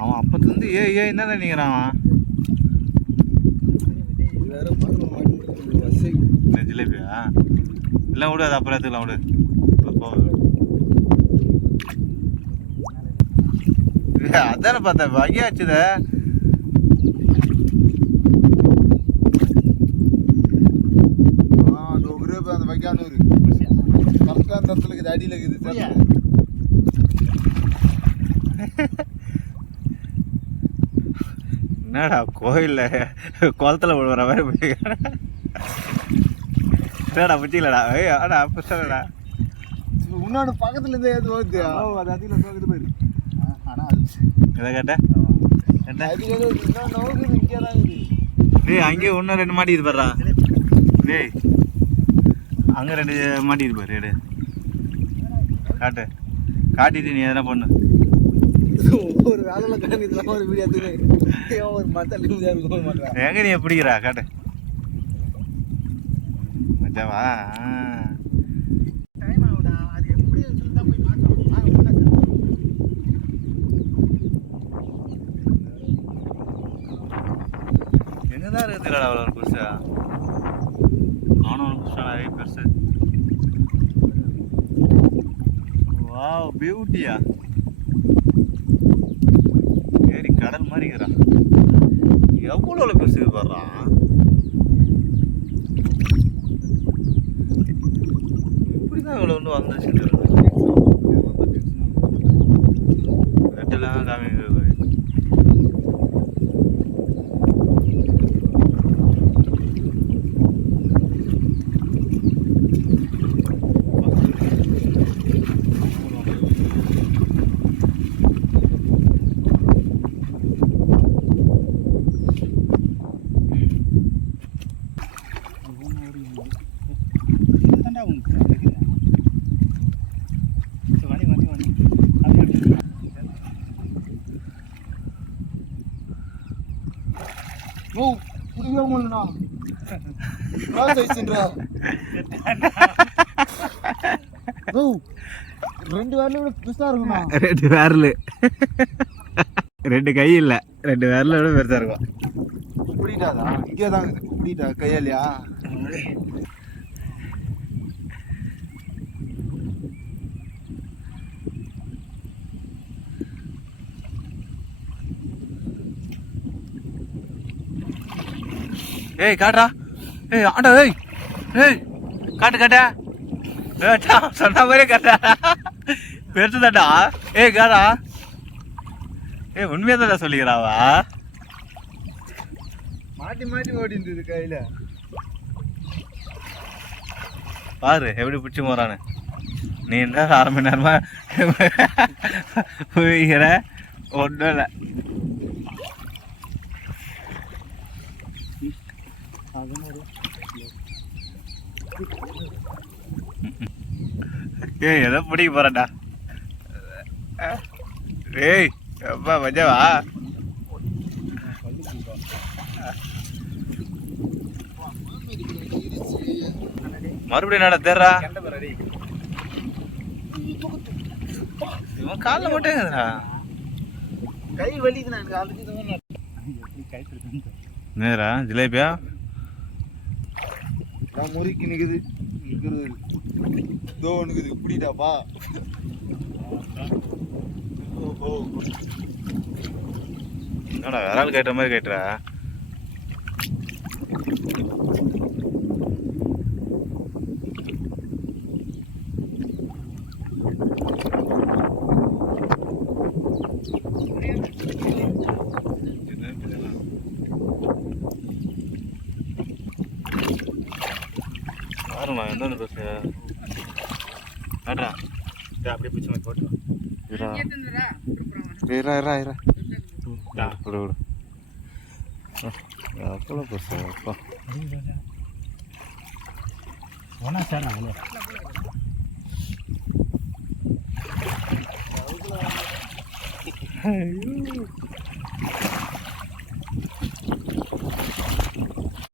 அவன் அப்பத்துலேருந்து ஏன் தானே நிற்கிறான் அவன். ஜிலேபியா இல்லை விடு, அது அப்புறம் எடுத்துக்கலாம் விடு. அதானே பார்த்தேன் வகையாச்சுத. அந்த வைக்கானூர் கரெக்டாக அந்த இடத்துல இருக்குது, அடியில் இருக்குது. என்னடா கோயில்ல குளத்துல விழுற மாதிரி போய்டா பிடிச்சிக்கலடா. ஆடா புஷடா உன்னோட பக்கத்துல இருந்து ஏது போகுது, அது அதில் போகுது போயிரு. ஆனால் அது எதை கேட்டேன் டேய், அங்கேயே இன்னும் 2 மாட்டிக்குது பாருடா. டேய் அங்கே 2 மாட்டிக்குது பாரு. எடு காட்டு, காட்டிட்டு நீ எதனா பண்ணு. ஒரு வேலையில காணி இதெல்லாம் ஒரு வீடியோ எடுத்து ஒரு மத்த நிம்மதியாக இருக்க மாட்டேன். எங்கே நீ பிடிக்கிறா காட்டு மச்சாவா. டைம் ஆகுடா, அது எப்படி இருந்தால் போய் மாட்டோம். எங்கே தான் இருக்குதுடா அவ்வளோ ஒரு பெருசா. நானும் பெருசா நிறைய பெருசு. வாவ் பியூட்டியா, ஏரி கடல் மாதிரி இருக்கிறான். எவ்வளோ பெருசு வர்றான். இப்படிதான் இவ்வளோ ஒன்று வந்துச்சு. ரெட்டெல்லாம் காமிக்குது. ஓ புரியா முள்ளனா கால் சைஸ்ன்றா. ஓ 2 விரல விட பெருசா இருக்குமா? 2 விரல் 2 கை இல்லை, 2 விரல விட பெருசா இருக்கும். புடிட்டாதா? இங்கே தான் இருக்குது. புடிட்டா கையாலியா? ஏய் காட்டுறா. ஏய் ஆண்டா. ஏய் ஏய் காட்டு காட்டா. சொன்ன மாதிரியே காட்டா, பெருசு தாண்டா. ஏய் காடா. ஏய் உண்மையாக தான் சொல்லிக்கிறாவா. மாட்டி மாட்டி ஓடிந்தது கையில். பாரு எப்படி பிடிச்சி போறான்னு. நீ என்ன 1/2 மணி நேரமா போய்கிற ஒன்றும் இல்லை. ஏய் எதோ பிடிக்க போறேன்டா. ஏய் அப்பா மஜாவா. மறுபடியும் நட தேர்றா. இவன் காலில் மட்டும் கை வலிக்குது. நான் ஆல்ரெடி நேரா ஜிலேபியா முறுக்கி நிற்குது இருக்கிறது. இதோ நிற்குது. இப்படிட்டாப்பா. ஓஹோ என்னடா வேற ஆள் கேட்ட மாதிரி கேட்டுறா. பாருமா என்ன பேசு காட்டுறா. அப்படியே பிடிச்ச மாதிரி போட்டு அவ்வளோ பெருசு. அப்பா ஒன்றா சார் ஐயோ